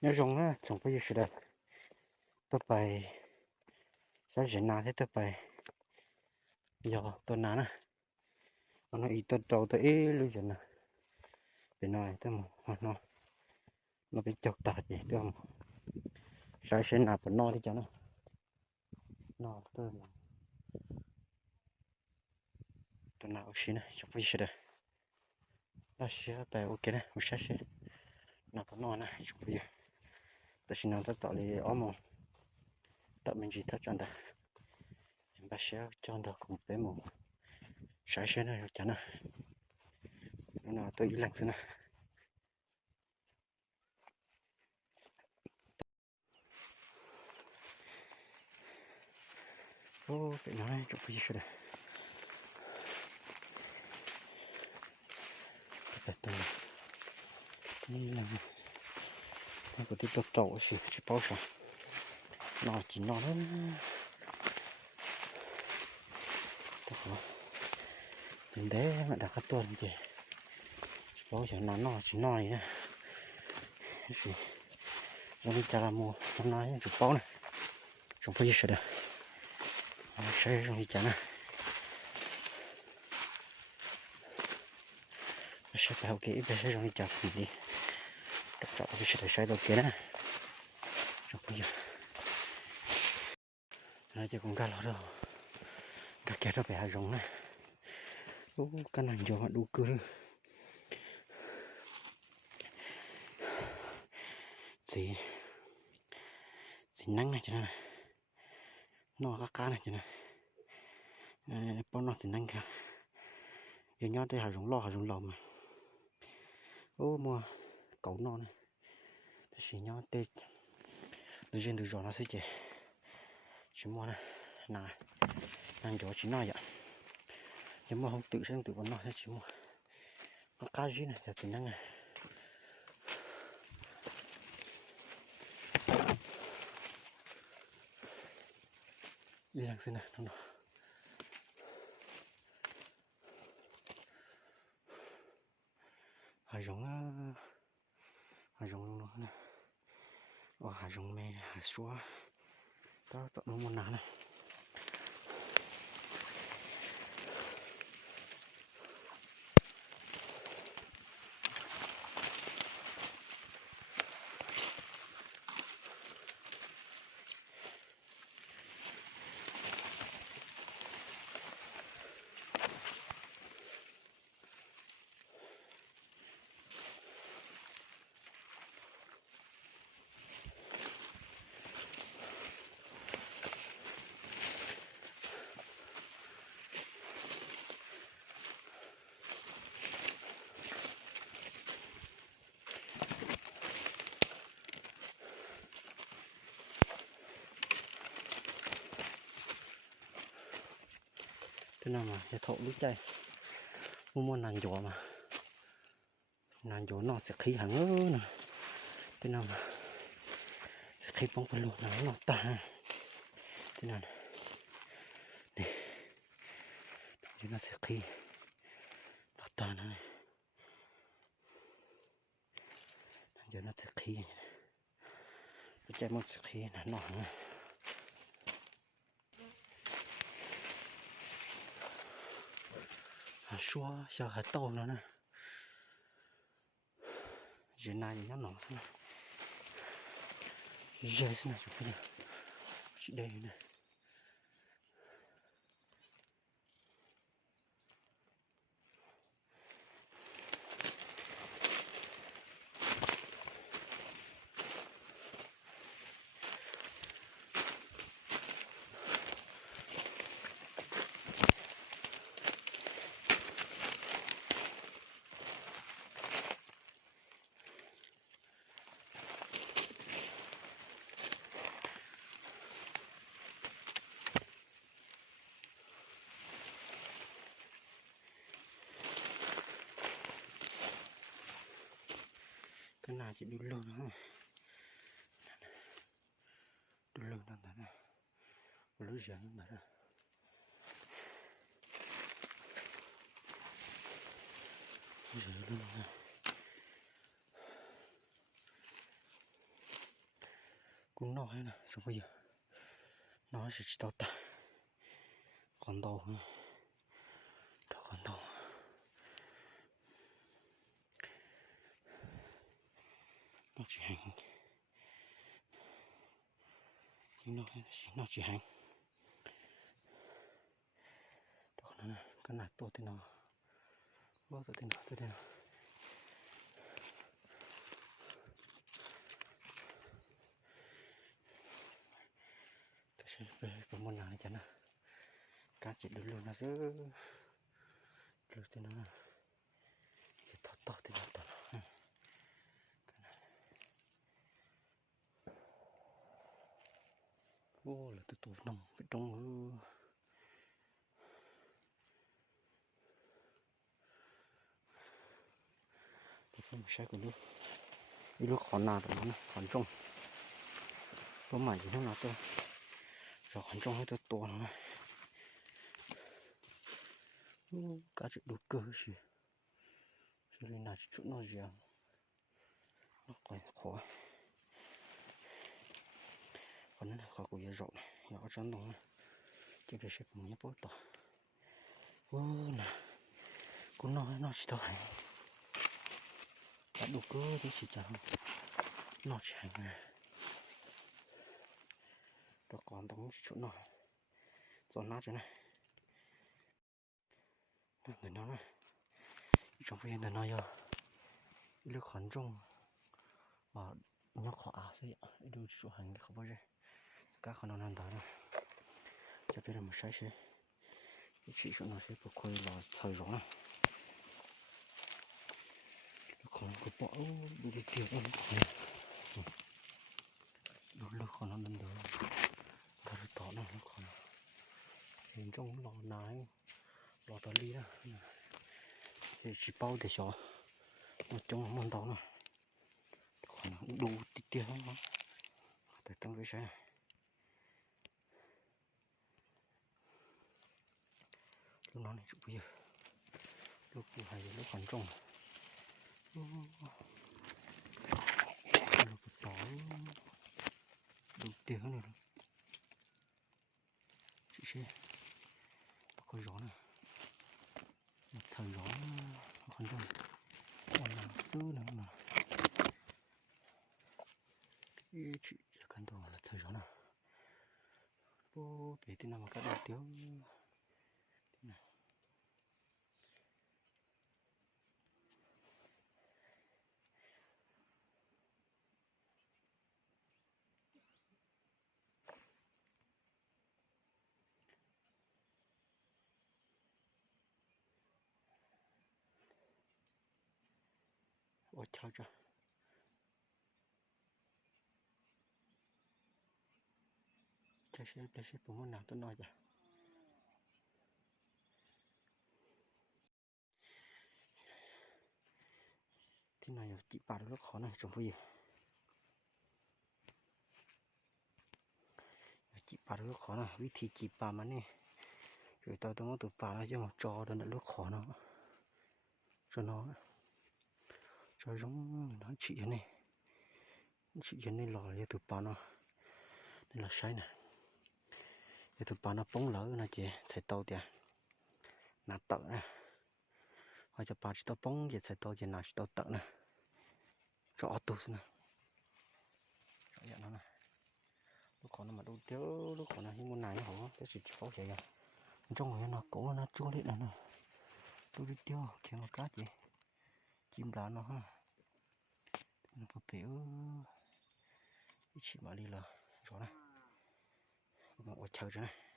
nhớ rong á trồng bây giờ sẽ được tôi bài sao giờ nào thế tôi bài giờ tôi nào nè nó ít tôi trâu tôi ít luôn giờ nè bên này tôi mà nó bị chọc tạt gì tôi mà sao sẽ nào còn no đi cho nó tôi nào xin nè trồng bây giờ được nó sẽ bài ok nè một sẽ nào còn no nè trồng bây giờ tôi xin nào tôi tạo đi ốm mà tạo mình chỉ thắt chọn ta em bắt sẽ chọn được cùng với một sai sẽ này cho nó tôi ý lặng xem nè ô cái này chụp cái gì đây cái tên này là nó có tí tóc trâu xí chỉ bao sao nó chỉ nó đến đấy mà đã cắt tuần chứ bao giờ nó chỉ nó này nè gì nó đi chả mua nó nói chụp bao này chụp cái gì đây sẽ trong đi chả nè sẽ phải ok bây giờ trong đi chả đi tóc trâu cái gì sẽ đâu kia nè chụp cái gì nó chỉ còn cá lọt đâu cá kia nó phải hai rồng này cái này cho họ đủ cơ gì nắng này cho nên nó cá này cho nên bao nó gì nắng cả giờ nhớ tới hai rồng lò mà ô mua cẩu nó này thì chỉ nhớ tê từ trên từ giò nó sẽ chỉ mua này này đang giò chỉ nói vậy nhưng mà không tự sang tự con nó sẽ chỉ mua có cá gì này giờ tính năng này đi làm xin này nó hải rồng nó này hải rồng mè hải xúa tao tận nó một nắng này thế nào mà cái thổ lúc đây mua nàn giò mà nàn giò nó sẽ khí hàng ơ nè thế nào mà sẽ khí bóng phần luôn nó ta thế nào này nó sẽ khí nó ta này giờ nó sẽ khí nó chạy một sẽ khí là nó xua sao hạt to nữa nè giờ này nó nóng thế này giờ thế này chụp cái này chị đây này cái này chỉ đun lâu nữa đun lâu nữa này lối giờ nữa này giờ luôn này cũng nó hay nè không bây giờ nó sẽ chỉ tao ta còn đâu nữa đâu còn đâu nó chỉ hành nó chỉ hành đó là cái này to thế nào bao giờ thế nào tôi sẽ về cái món này cho nó cá chỉ được luôn là dữ được thế nào to thế nào to ô là tôi tụt nằm bên trong không sai của nước đi lúc khó nào rồi nó còn trong có mày gì nó tôi rồi còn trong hết tôi to nó này cá chịu đủ cơ gì cho nên là chỗ nó gì nó còn khó còn nó khó của giờ rộng này nhỏ trắng đồng này cái về sẽ cùng nhấp bớt to ô nè cũng nó chỉ tao hành đã đủ cơ thì chỉ chẳng nó chỉ hành này đó còn đóng chỗ nào giòn nát thế này người nó này trong viên là nó giờ lúc khẩn trùng và nó khó áo sẽ đưa chỗ hành không bao giờ các con nó đó này cho biết là một sai sẽ chỉ chỗ nó sẽ có quay là thời gió này còn có bỏ đi tiêu ăn lúc còn nó lên được cái tỏ nó còn hình trong lò nái lò tỏi ly đó thì chỉ bao để cho một trong món tàu này còn đủ tiêu nó tại tăng với trái này lúc nó này chụp bây giờ lúc hay lúc còn trong lúc tỏi đủ tiêu nữa chị xem con gió này một thời gió còn trong còn làm sứ nữa mà chị cần đồ là thời gió nào bố để thế nào mà cắt được tiêu thế này ôi chao cho sẽ có món nào tôi nói rồi thế này chị bà rất khó này trồng gì chị bà rất khó này vì thì chị bà mà nè rồi tao tôi tụi bà nó cho một trò đó là rất khó nó cho nó cho giống nó chị này lò cho tụi bà nó đây là sai này cho tụi bà nó bóng lỡ nó chị chạy tàu tiền nạt tợ nè hoặc cho bà chỉ tao bóng vậy chạy tàu chị nào chỉ tao tợ nè rõ tu nè rõ nó này lúc còn nó mà đâu thiếu lúc còn nó như môn này nó hổ cái sự khó chạy à trong người nó cổ nó chúa lên nè tôi đi tiêu kia nó cá chị chim đá nó ha nó có biểu chị mà đi là rõ này một chờ cho này